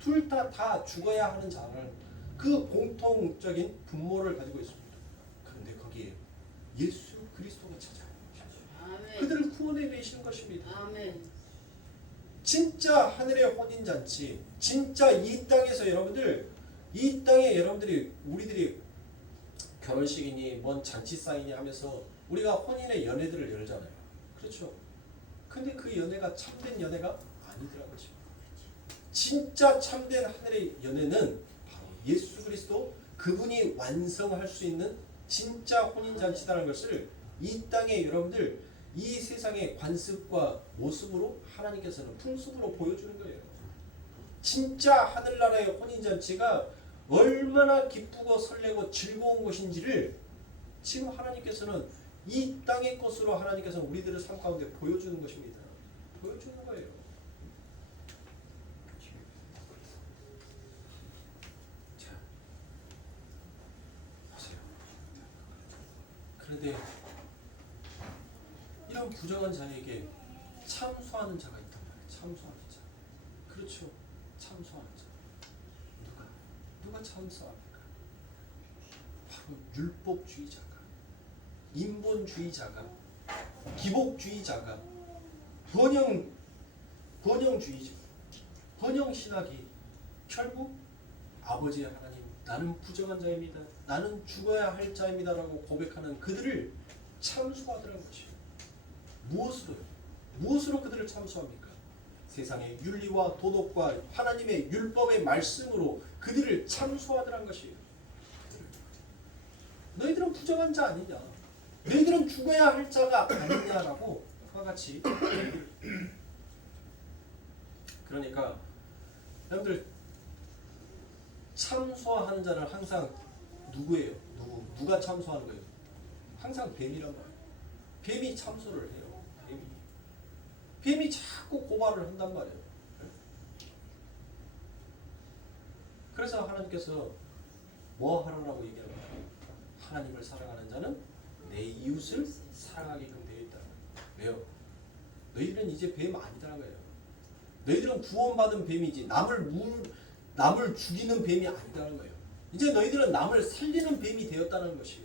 둘 다 죽어야 하는 자는 그 공통적인 분모를 가지고 있습니다. 그런데 거기에 예수 그리스도가 찾아요. 그들을 구원해 내시는 것입니다. 진짜 하늘의 혼인잔치, 진짜 이 땅에서 여러분들, 이 땅에 여러분들이 우리들이 결혼식이니 뭔 잔치상이니 하면서 우리가 혼인의 연회들을 열잖아요. 그렇죠? 근데 그 연회가 참된 연회가 아니더라고요. 진짜 참된 하늘의 연회는 바로 예수 그리스도 그분이 완성할 수 있는 진짜 혼인잔치라는 것을 이 땅에 여러분들 이 세상의 관습과 모습으로 하나님께서는 풍습으로 보여주는 거예요. 진짜 하늘나라의 혼인잔치가 얼마나 기쁘고 설레고 즐거운 것인지를 지금 하나님께서는 이 땅의 것으로 하나님께서는 우리들의 삶 가운데 보여주는 것입니다. 보여주는 거예요. 자, 보세요. 그런데 이런 부정한 자에게 참소하는 자가 있단 말이에요. 참소하는 자. 그렇죠. 참소하는 자. 누가 참소합니까? 바로 율법주의자가, 인본주의자가, 기복주의자가, 번영주의자, 번영신학이 결국 아버지 하나님, 나는 부정한 자입니다. 나는 죽어야 할 자입니다라고 고백하는 그들을 참소하더라는 것이에요. 무엇으로 그들을 참소합니까? 세상의 윤리와 도덕과 하나님의 율법의 말씀으로 그들을 참소하더란 것이에요. 너희들은 부정한 자 아니냐? 너희들은 죽어야 할 자가 아니냐라고 그와 같이. 그러니까 여러분들 참소하는 자는 항상 누구예요? 누가 참소하는 거예요? 항상 뱀이란 말이에요. 뱀이 참소를 해요. 뱀이 자꾸 고발을 한단 말이에요. 그래서 하나님께서 뭐 하라고 얘기합니까? 하나님을 사랑하는 자는 내 이웃을 사랑하게끔 되어 있다. 왜요? 너희들은 이제 뱀 아니다라는 거예요. 너희들은 구원받은 뱀이지 남을 죽이는 뱀이 아니다라는 거예요. 이제 너희들은 남을 살리는 뱀이 되었다는 것이에요.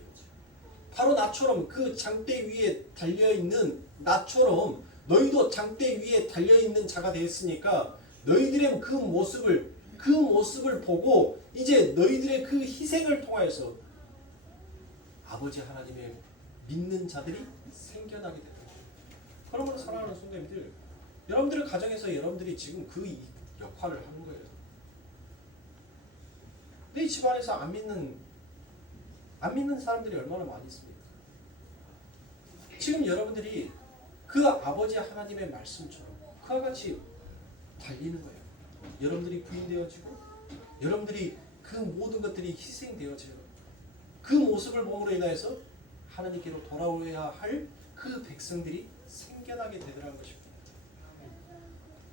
바로 나처럼 그 장대 위에 달려있는 나처럼 너희도 장대 위에 달려있는 자가 되었으니까 너희들의 그 모습을 보고 이제 너희들의 그 희생을 통하여서 아버지 하나님의 믿는 자들이 생겨나게 되는 거예요. 그러므로 사랑하는 성도님들, 여러분들의 가정에서 여러분들이 지금 그 역할을 하는 거예요. 내 집안에서 안 믿는 사람들이 얼마나 많이 있습니까? 지금 여러분들이 그 아버지 하나님의 말씀처럼 그와 같이 달리는 거예요. 여러분들이 부인되어지고 여러분들이 그 모든 것들이 희생되어져요. 그 모습을 봄으로 인하여서 하나님께로 돌아오야 할 그 백성들이 생겨나게 되더라는 것입니다.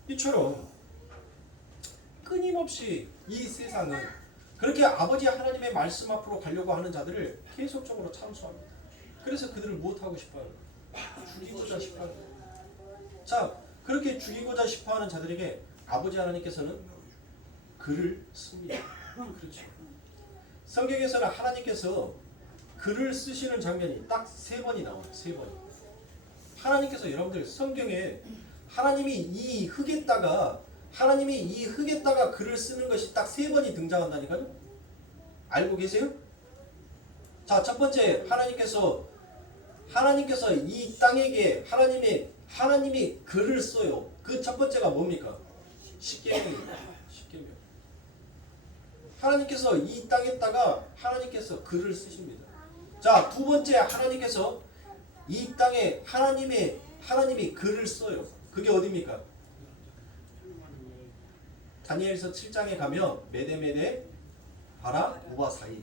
이처럼 끊임없이 이 세상은 그렇게 아버지 하나님의 말씀 앞으로 가려고 하는 자들을 계속적으로 참소합니다. 그래서 그들을 무엇하고 싶어요? 죽이고자 싶어요. 자, 그렇게 죽이고자 싶어하는 자들에게 아버지 하나님께서는 글을 씁니다. 그렇죠. 성경에서는 하나님께서 글을 쓰시는 장면이 딱 3번이 나와요. 3번. 하나님께서 여러분들 성경에 하나님이 이 흙에다가 글을 쓰는 것이 딱 3번이 등장한다니까요. 알고 계세요? 자, 첫 번째 하나님께서 이 땅에게 하나님이 글을 써요. 그 첫 번째가 뭡니까? 십계명입니다. 십계명. 하나님께서 이 땅에다가 하나님께서 글을 쓰십니다. 자, 두 번째 하나님께서 이 땅에 하나님이 글을 써요. 그게 어디입니까? 다니엘서 7장에 가면 메데메데 바라 우바 사이.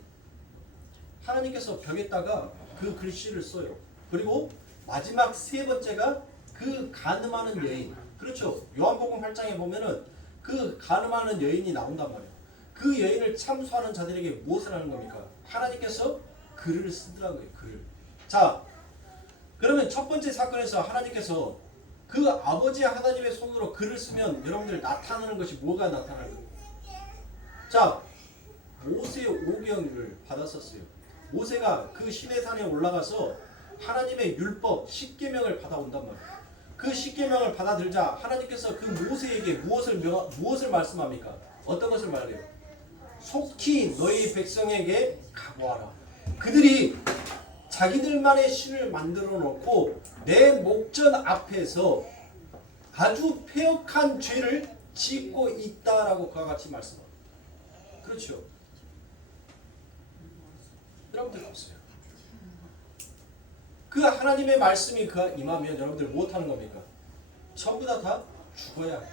하나님께서 벽에다가 그 글씨를 써요. 그리고 마지막 세 번째가 그 가늠하는 여인. 그렇죠. 요한복음 8장에 보면은 그 가늠하는 여인이 나온단 말이에요. 그 여인을 참수하는 자들에게 무엇을 하는 겁니까? 하나님께서 글을 쓰더라고요. 글을. 자, 그러면 첫 번째 사건에서 하나님께서 그 아버지 하나님의 손으로 글을 쓰면 여러분들 나타나는 것이 뭐가 나타날까요? 자, 모세의 오경을 받았었어요. 모세가 그 시내산에 올라가서 하나님의 율법 10계명을 받아온단 말이에요. 그 10계명을 받아들자 하나님께서 그 모세에게 무엇을 말씀합니까? 어떤 것을 말해요? 속히 너희 백성에게 각오하라. 그들이 자기들만의 신을 만들어 놓고 내 목전 앞에서 아주 패역한 죄를 짓고 있다라고 그와 같이 말씀합니다. 그렇죠. 여러분들 보세요. 그 하나님의 말씀이 그 임하면 여러분들 못하는 겁니까? 전부 다 죽어야 해요.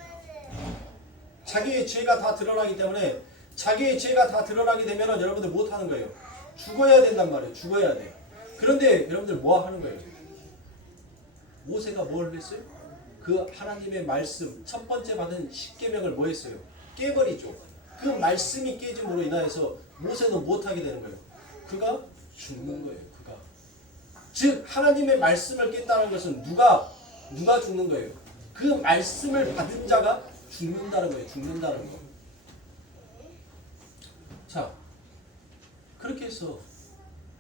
자기의 죄가 다 드러나기 때문에 자기의 죄가 다 드러나게 되면 여러분들 못하는 거예요. 죽어야 된단 말이에요. 죽어야 돼요. 그런데 여러분들 뭐 하는 거예요? 모세가 뭘 했어요? 그 하나님의 말씀 첫 번째 받은 10계명을 뭐 했어요? 깨버리죠. 그 말씀이 깨짐으로 인하여서 모세는 못하게 되는 거예요. 그가 죽는 거예요. 그가. 즉 하나님의 말씀을 깼다는 것은 누가 죽는 거예요? 그 말씀을 받은 자가 죽는다는 거예요. 죽는다는 거. 자, 그렇게 해서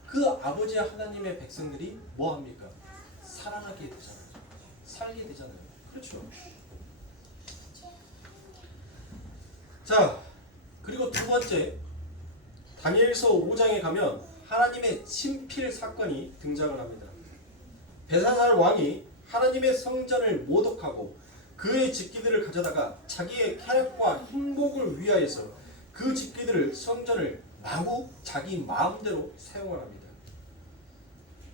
그 아버지 하나님의 백성들이 뭐 합니까? 살아나게 되잖아요. 살게 되잖아요. 그렇죠. 자, 그리고 두 번째 다니엘서 5장에 가면 하나님의 친필 사건이 등장을 합니다. 벨사살 왕이 하나님의 성전을 모독하고 그의 집기들을 가져다가 자기의 쾌락과 행복을 위하여서 그 집기들을 성전을 마구 자기 마음대로 사용을 합니다.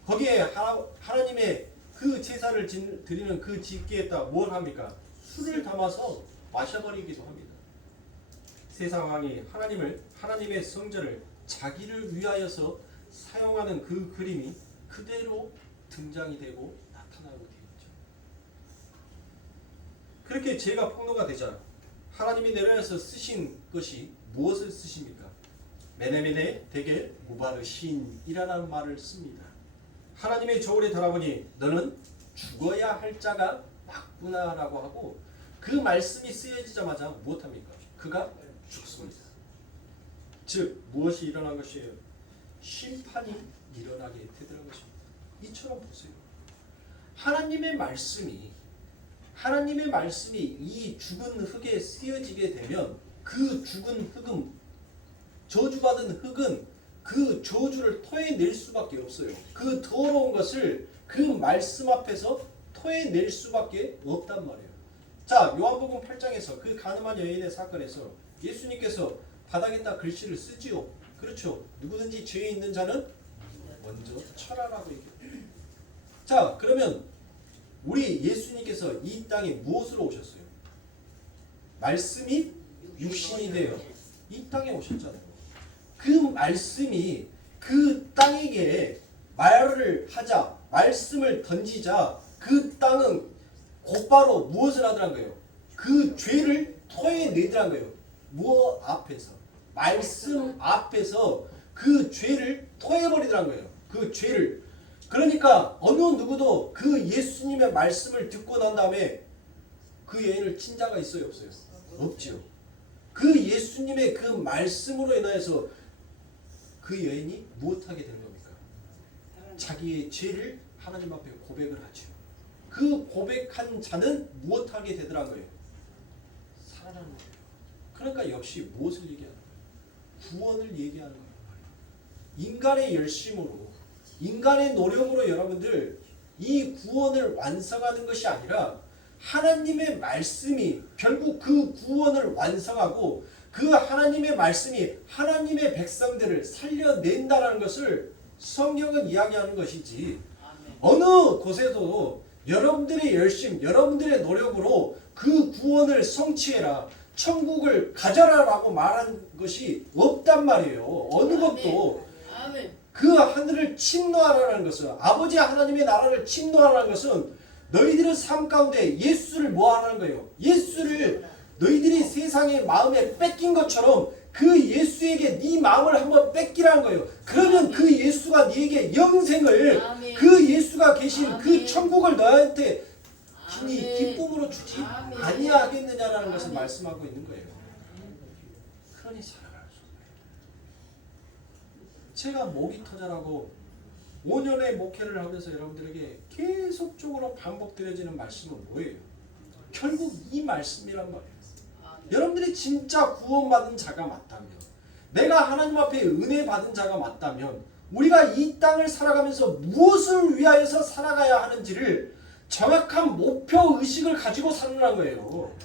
거기에 하나님의 그 제사를 드리는 그 집기에다 뭘 합니까? 술을 담아서 마셔버리기도 합니다. 세상 왕이 하나님의 성전을 자기를 위하여서 사용하는 그 그림이 그대로 등장이 되고 나타나게 되겠죠. 그렇게 죄가 폭로가 되자 하나님이 내려서 쓰신 것이 무엇을 쓰십니까? 메네메네 데겔 무바르 신이라는 말을 씁니다. 하나님의 저울에 달아보니 너는 죽어야 할 자가 맞구나라고 하고 그 말씀이 쓰여지자마자 무엇합니까? 그가 죽습니다. 즉 무엇이 일어난 것이에요? 심판이 일어나게 되더라는 것입니다. 이처럼 보세요. 하나님의 말씀이 이 죽은 흙에 쓰여지게 되면 그 죽은 흙은 저주받은 흙은 그 저주를 토해낼 수밖에 없어요. 그 더러운 것을 그 말씀 앞에서 토해낼 수밖에 없단 말이에요. 자, 요한복음 8장에서 그 가늠한 여인의 사건에서 예수님께서 바닥에다 글씨를 쓰지요. 그렇죠. 누구든지 죄에 있는 자는 먼저 철하라고 얘기해요. 자, 그러면 우리 예수님께서 이 땅에 무엇으로 오셨어요? 말씀이 육신이 되어 이 땅에 오셨잖아요. 그 말씀이 그 땅에게 말을 하자, 말씀을 던지자 그 땅은 곧바로 무엇을 하더란 거예요? 그 죄를 토해내더란 거예요. 무엇 앞에서? 말씀 앞에서 그 죄를 토해버리더란 거예요. 그 죄를. 그러니까 어느 누구도 그 예수님의 말씀을 듣고 난 다음에 그 여인을 친 자가 있어요? 없어요? 없지요. 그 예수님의 그 말씀으로 인하여서 그 여인이 무엇하게 되는 겁니까? 자기의 죄를 하나님 앞에 고백을 하죠. 그 고백한 자는 무엇하게 되더란 거예요? 살아나는 거예요. 그러니까 역시 무엇을 얘기하는 거예요? 구원을 얘기하는 거예요. 인간의 열심으로, 인간의 노력으로 여러분들 이 구원을 완성하는 것이 아니라 하나님의 말씀이 결국 그 구원을 완성하고 그 하나님의 말씀이 하나님의 백성들을 살려낸다는 것을 성경은 이야기하는 것이지 어느 곳에도 여러분들의 열심, 여러분들의 노력으로 그 구원을 성취해라, 천국을 가져라라고 말한 것이 없단 말이에요. 어느 것도. 아멘. 그 하늘을 침노하라는 것은, 아버지 하나님의 나라를 침노하라는 것은 너희들의 삶 가운데 예수를 뭐 하라는 거예요? 예수를 너희들이 세상의 마음에 뺏긴 것처럼 그 예수에게 네 마음을 한번 뺏기라는 거예요. 그러면 그 예수가 네게 영생을, 아멘. 그 예수가 계신 그 아멘. 천국을 너한테 친히 아멘. 기쁨으로 주지 아멘. 아니하겠느냐라는 것을 아멘. 말씀하고 있는 거예요. 그러니 살아갈 수 없어요. 제가 목이 터져라고 5년의 목회를 하면서 여러분들에게 계속적으로 반복드려지는 말씀은 뭐예요? 결국 이 말씀이란 말이에요. 여러분들이 진짜 구원받은 자가 맞다면, 내가 하나님 앞에 은혜 받은 자가 맞다면, 우리가 이 땅을 살아가면서 무엇을 위하여서 살아가야 하는지를 정확한 목표 의식을 가지고 살아가는 거예요.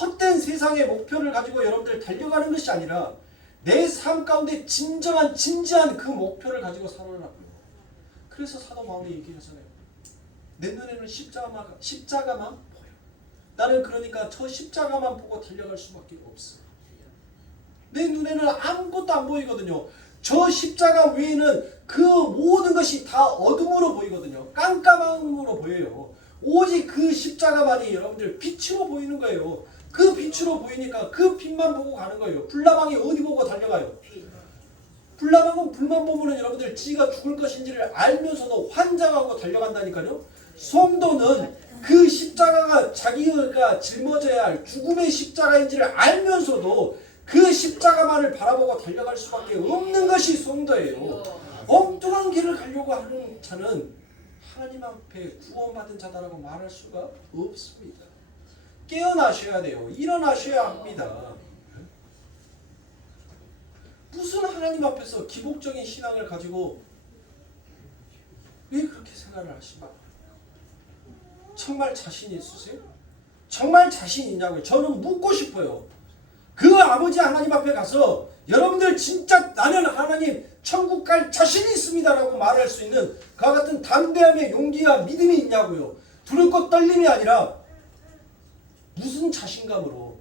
헛된 세상의 목표를 가지고 여러분들 달려가는 것이 아니라 내 삶 가운데 진정한 진지한 그 목표를 가지고 살아가라고요. 그래서 사도 바울이 얘기하잖아요. 내 눈에는 십자가만 보여. 나는 그러니까 저 십자가만 보고 달려갈 수밖에 없어. 내 눈에는 아무것도 안 보이거든요. 저 십자가 외에는 그 모든 것이 다 어둠으로 보이거든요. 깜깜함으로 보여요. 오직 그 십자가만이 여러분들 빛으로 보이는 거예요. 그 빛으로 보이니까 그 빛만 보고 가는 거예요. 불나방이 어디 보고 달려가요? 불나방은 불만 보면 여러분들 지가 죽을 것인지를 알면서도 환장하고 달려간다니까요. 성도는 그 십자가가 자기가 짊어져야 할 죽음의 십자가인지를 알면서도 그 십자가만을 바라보고 달려갈 수밖에 없는 것이 성도예요. 엉뚱한 길을 가려고 하는 자는 하나님 앞에 구원받은 자다라고 말할 수가 없습니다. 깨어나셔야 돼요. 일어나셔야 합니다. 무슨 하나님 앞에서 기복적인 신앙을 가지고 왜 그렇게 생각을 하시나? 정말 자신 있으세요? 정말 자신 있냐고요? 저는 묻고 싶어요. 그 아버지 하나님 앞에 가서 여러분들 진짜 나는 하나님 천국 갈 자신이 있습니다라고 말할 수 있는 그와 같은 담대함의 용기와 믿음이 있냐고요. 두렵고 떨림이 아니라 무슨 자신감으로,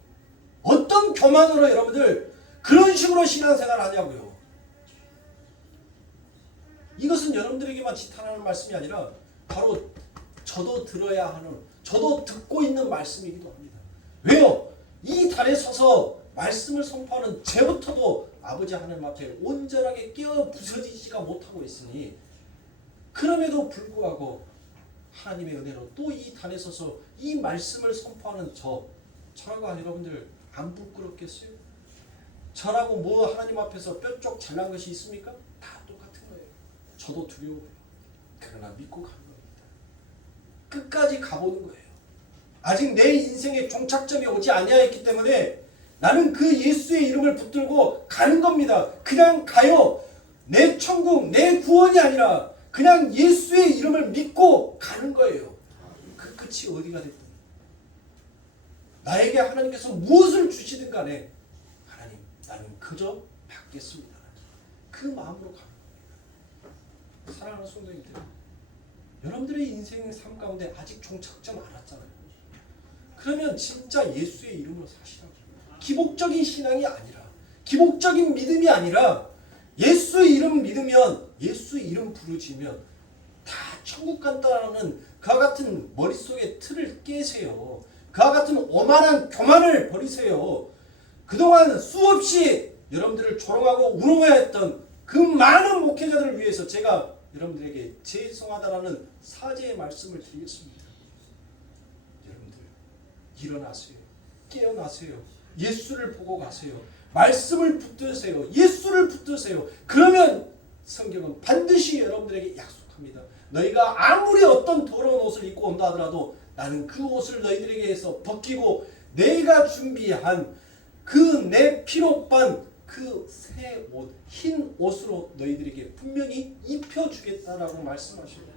어떤 교만으로 여러분들 그런 식으로 신앙생활을 하냐고요. 이것은 여러분들에게만 지탄하는 말씀이 아니라 바로 저도 들어야 하는, 저도 듣고 있는 말씀이기도 합니다. 왜요? 이 달에 서서 말씀을 선포하는 제부터도 아버지 하나님 앞에 온전하게 깨어 부서지지가 못하고 있으니, 그럼에도 불구하고 하나님의 은혜로 또 이 단에 서서 이 말씀을 선포하는 저라고 여러분들 안 부끄럽겠어요? 저라고 뭐 하나님 앞에서 뼈쪽 잘난 것이 있습니까? 다 똑같은 거예요. 저도 두려워요. 그러나 믿고 가는 겁니다. 끝까지 가보는 거예요. 아직 내 인생의 종착점이 오지 아니하였기 때문에 나는 그 예수의 이름을 붙들고 가는 겁니다. 그냥 가요. 내 천국, 내 구원이 아니라 그냥 예수의 이름을 믿고 가는 거예요. 그 끝이 어디가 됐든 나에게 하나님께서 무엇을 주시든 간에 하나님, 나는 그저 받겠습니다. 그 마음으로 가는 거예요. 사랑하는 성도님들, 여러분들의 인생 삶 가운데 아직 종착점 안 왔잖아요. 그러면 진짜 예수의 이름으로 사시라고. 기복적인 신앙이 아니라, 기복적인 믿음이 아니라 예수 이름 믿으면, 예수 이름 부르짖으면 다 천국 간다라는 그와 같은 머릿속의 틀을 깨세요. 그와 같은 오만한 교만을 버리세요. 그동안 수없이 여러분들을 조롱하고 우롱하였던 그 많은 목회자들을 위해서 제가 여러분들에게 죄송하다라는 사죄의 말씀을 드리겠습니다. 여러분들 일어나세요. 깨어나세요. 예수를 보고 가세요. 말씀을 붙드세요. 예수를 붙드세요. 그러면 성경은 반드시 여러분들에게 약속합니다. 너희가 아무리 어떤 더러운 옷을 입고 온다 하더라도 나는 그 옷을 너희들에게서 벗기고 내가 준비한 그 내 피로 빤 그 새 옷, 흰 옷으로 너희들에게 분명히 입혀주겠다라고 말씀하십니다.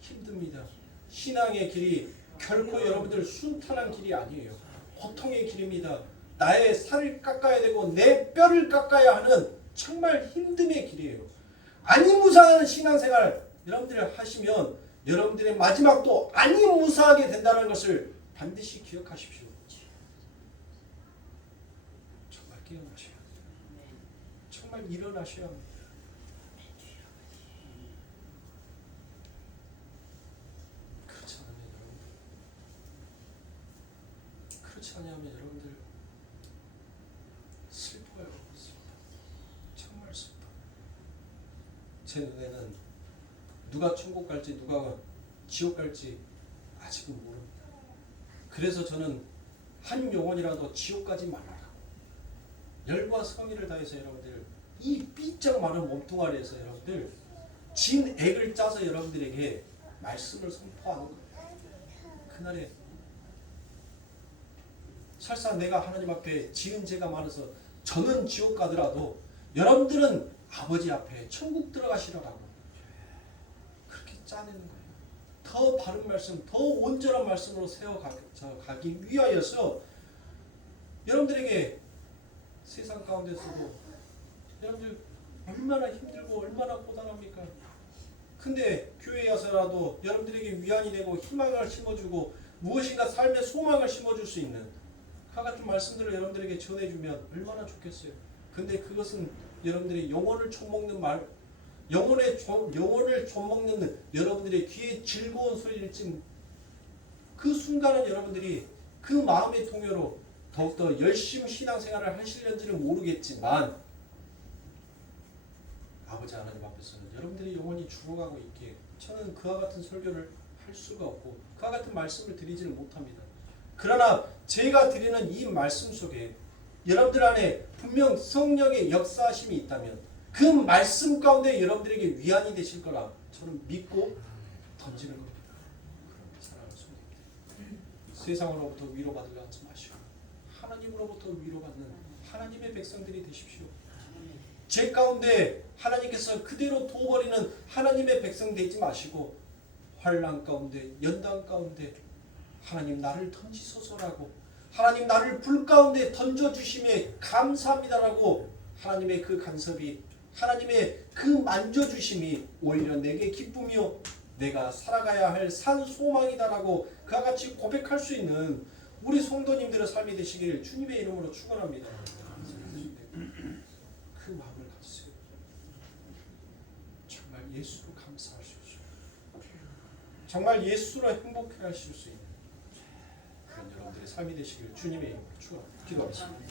힘듭니다. 신앙의 길이 결코 여러분들 순탄한 길이 아니에요. 고통의 길입니다. 나의 살을 깎아야 되고 내 뼈를 깎아야 하는 정말 힘듦의 길이에요. 아니무사한 신앙생활 여러분들이 하시면 여러분들의 마지막도 아니무사하게 된다는 것을 반드시 기억하십시오. 정말 깨어나셔야 돼요. 정말 일어나셔야 합니다. 그렇지 않으면 여러분들 슬퍼요. 정말 슬퍼. 제 눈에는 누가 천국 갈지 누가 지옥 갈지 아직은 모릅니다. 그래서 저는 한 영혼이라도 지옥 가지 말라고 열과 성의를 다해서 여러분들 이 삐쩍 마른 몸뚱아리에서 여러분들 진액을 짜서 여러분들에게 말씀을 선포하는 거예요. 그날에 설사 내가 하나님 앞에 지은 죄가 많아서 저는 지옥 가더라도 여러분들은 아버지 앞에 천국 들어가시라고 그렇게 짜내는 거예요. 더 바른 말씀, 더 온전한 말씀으로 세워가기 위하여서 여러분들에게 세상 가운데서도 여러분들 얼마나 힘들고 얼마나 고단합니까? 근데 교회에 와서라도 여러분들에게 위안이 되고 희망을 심어주고 무엇인가 삶의 소망을 심어줄 수 있는 그와 같은 말씀들을 여러분들에게 전해주면 얼마나 좋겠어요. 근데 그것은 여러분들이 영혼을 처먹는 말, 영혼을 처먹는 여러분들의 귀에 즐거운 소리일지 그 순간은 여러분들이 그 마음의 통로로 더욱더 열심히 신앙생활을 하시려는지는 모르겠지만 아버지 하나님 앞에서는 여러분들이 영혼이 죽어가고 있기에 저는 그와 같은 설교를 할 수가 없고 그와 같은 말씀을 드리지는 못합니다. 그러나 제가 드리는 이 말씀 속에 여러분들 안에 분명 성령의 역사하심이 있다면 그 말씀 가운데 여러분들에게 위안이 되실 거라 저는 믿고 던지는 겁니다. 그럼 사랑하는 성도님들, 세상으로부터 위로받으려 하지 마시고 하나님으로부터 위로받는 하나님의 백성들이 되십시오. 죄 가운데 하나님께서 그대로 둬버리는 하나님의 백성 되지 마시고 환난 가운데 연단 가운데 하나님 나를 던지소서라고 하나님 나를 불 가운데 던져주심에 감사합니다라고 하나님의 그 간섭이 하나님의 그 만져주심이 오히려 내게 기쁨이요 내가 살아가야 할 산 소망이다라고 그와 같이 고백할 수 있는 우리 성도님들의 삶이 되시길 주님의 이름으로 축원합니다. 그 마음을 가지세요. 정말 예수로 감사할 수 있어요. 정말 예수로 행복해 하실 수 있는 그런 여러분들의 삶이 되시길 주님의 이름으로 축원합니다. 기도하겠습니다.